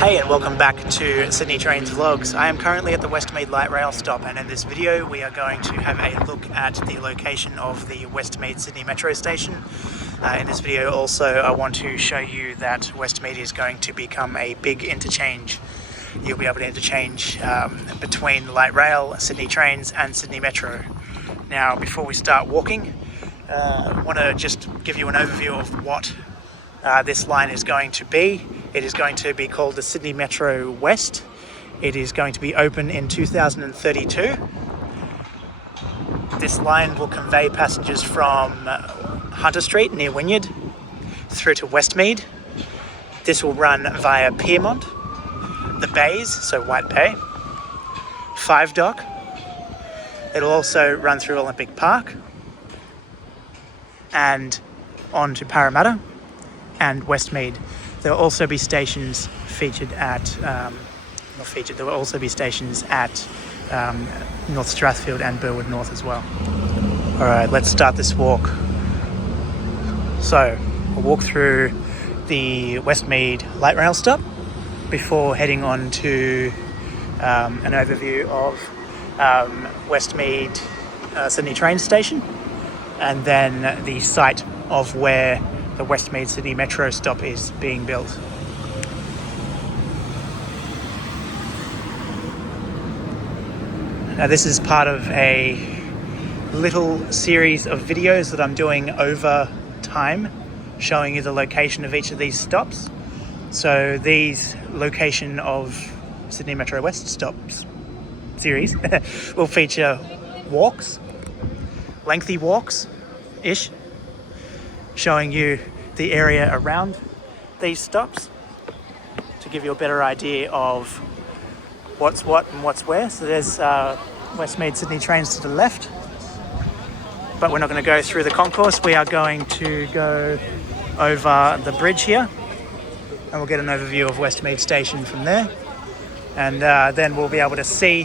Hey, and welcome back to Sydney Trains Vlogs. I am currently at the Westmead light rail stop, and in this video we are going to have a look at the location of the Westmead Sydney Metro station. In this video also I want to show you that Westmead is going to become a big interchange. You'll be able to interchange between light rail, Sydney Trains and Sydney Metro. Now before we start walking, I want to just give you an overview of what this line is going to be. It is going to be called the Sydney Metro West. It is going to be open in 2032. This line will convey passengers from Hunter Street near Westmead through to Westmead. This will run via Pyrmont, the Bays, so White Bay, Five Dock. It'll also run through Olympic Park and on to Parramatta and Westmead. There will also be stations featured at, there will also be stations at North Strathfield and Burwood North as well. All right, let's start this walk. So we'll walk through the Westmead light rail stop before heading on to an overview of Westmead Sydney train station, and then the site of where the Westmead Sydney Metro stop is being built. Now this is part of a little series of videos that I'm doing over time, showing you the location of each of these stops. So these location of Sydney Metro West stops series will feature walks, lengthy walks-ish, showing you the area around these stops to give you a better idea of what's what and what's where. So there's Westmead Sydney trains to the left, but we're not going to go through the concourse. We are going to go over the bridge here, and we'll get an overview of Westmead station from there, and then we'll be able to see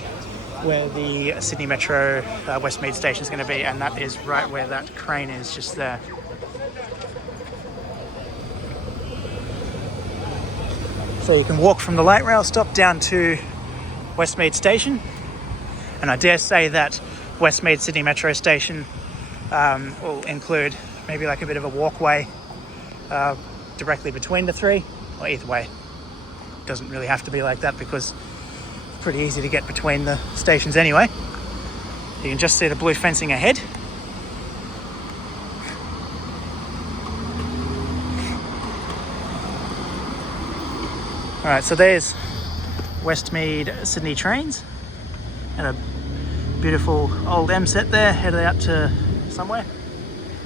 where the Sydney Metro Westmead station is going to be, and that is right where that crane is, just there. So you can walk from the light rail stop down to Westmead station, and I dare say that Westmead Sydney Metro station will include maybe like a bit of a walkway directly between the three, or either way. It doesn't really have to be like that because it's pretty easy to get between the stations anyway. You can just see the blue fencing ahead. Alright, so there's Westmead Sydney trains and a beautiful old M set there, headed out to somewhere,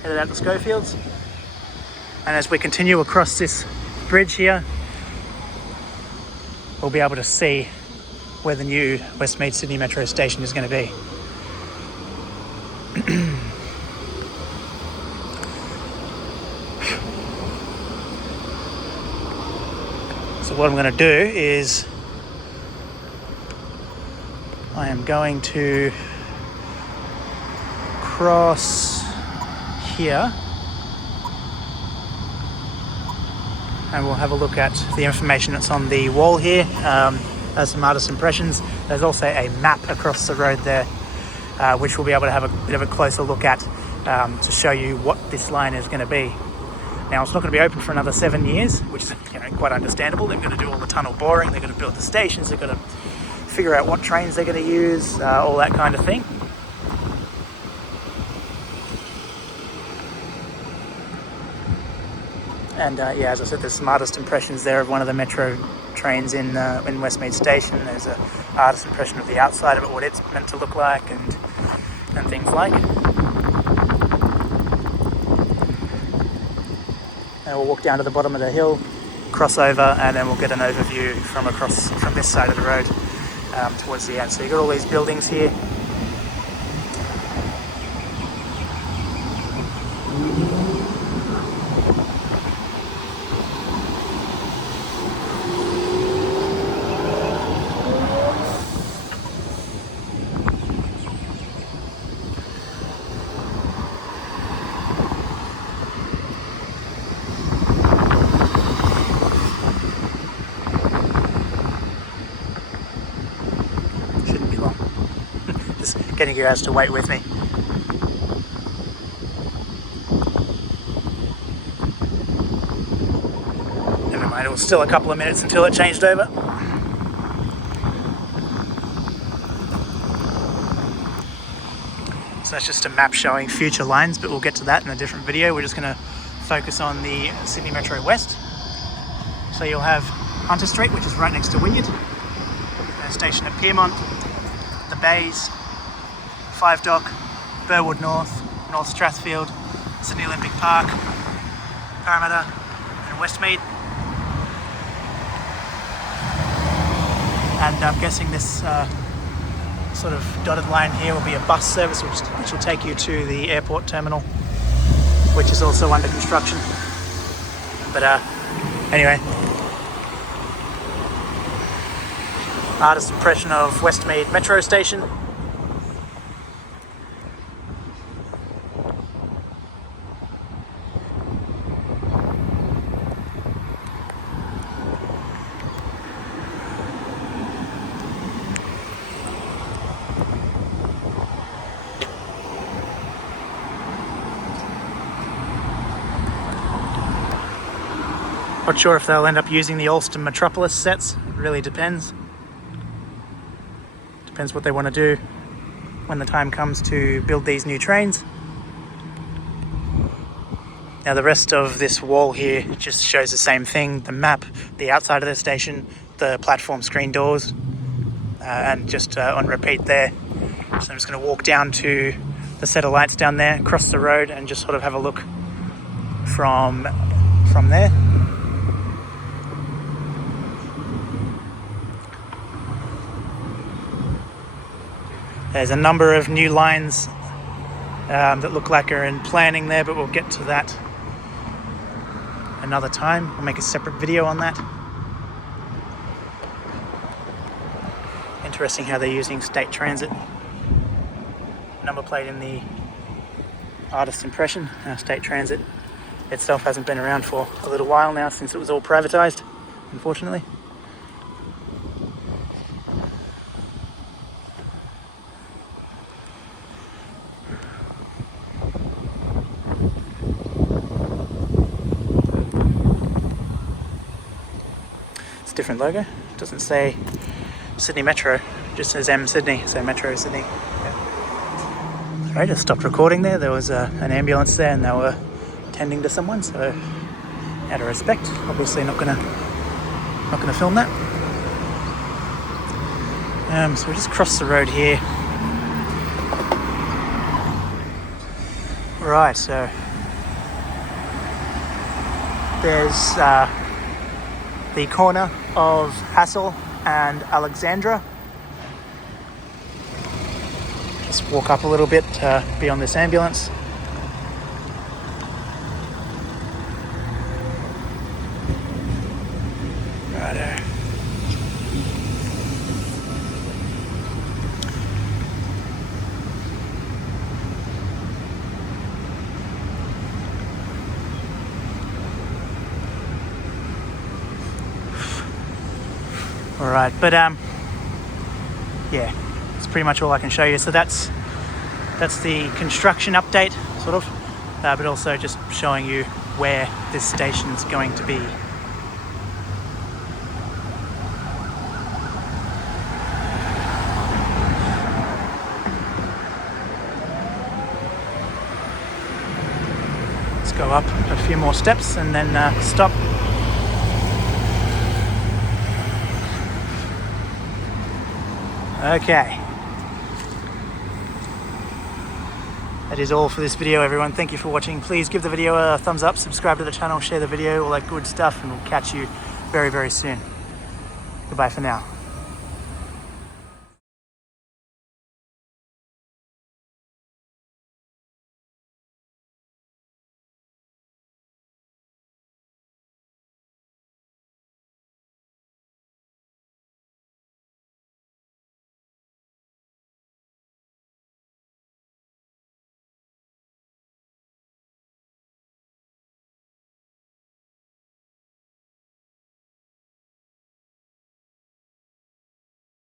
headed out to Schofields. And as we continue across this bridge here, we'll be able to see where the new Westmead Sydney Metro station is going to be. So what I'm going to do is I am going to cross here, and we'll have a look at the information that's on the wall here. There's some artist impressions. There's also a map across the road there, which we'll be able to have a bit of a closer look at to show you what this line is going to be. Now, it's not going to be open for another 7 years, which is quite understandable. They're going to do all the tunnel boring, they're going to build the stations, they're going to figure out what trains they're going to use, all that kind of thing. And yeah, as I said, there's some artist impressions there of one of the metro trains in Westmead Station. There's an artist impression of the outside of it, what it's meant to look like, and things like. And we'll walk down to the bottom of the hill, cross over, and then we'll get an overview from this side of the road towards the end. So you've got all these buildings here. getting you guys to wait with me. Never mind, it was still a couple of minutes until it changed over. So that's just a map showing future lines, but we'll get to that in a different video. We're just going to focus on the Sydney Metro West. So you'll have Hunter Street, which is right next to Wynyard, a station at Pyrmont, the Bays, Five Dock, Burwood North, North Strathfield, Sydney Olympic Park, Parramatta and Westmead. And I'm guessing this sort of dotted line here will be a bus service which will take you to the airport terminal, which is also under construction. But anyway, artist's impression of Westmead Metro Station. Not sure if they'll end up using the Alston Metropolis sets. It really depends. Depends what they want to do when the time comes to build these new trains. Now the rest of this wall here just shows the same thing. The map, the outside of the station, the platform screen doors, and just on repeat there. So I'm just going to walk down to the set of lights down there, cross the road, and just sort of have a look from there. There's a number of new lines that look like are in planning there, but we'll get to that another time. I'll make a separate video on that. Interesting how they're using state transit number plate in the artist's impression. State transit itself hasn't been around for a little while now, since it was all privatised, unfortunately. Different logo. It doesn't say Sydney Metro, it just says M Sydney, so Metro Sydney. Yeah. Alright, just stopped recording there. There was an ambulance there and they were attending to someone, so out of respect, obviously not gonna film that. So we just crossed the road here. Right, so there's the corner of Hassel and Alexandra. Just walk up a little bit beyond this ambulance. Righto. Alright, but yeah, that's pretty much all I can show you. So that's the construction update, sort of, but also just showing you where this station's going to be. Let's go up a few more steps and then stop. Okay. That is all for this video, everyone. Thank you for watching. Please give the video a thumbs up, subscribe to the channel, share the video, all that good stuff, and we'll catch you very, very soon. Goodbye for now.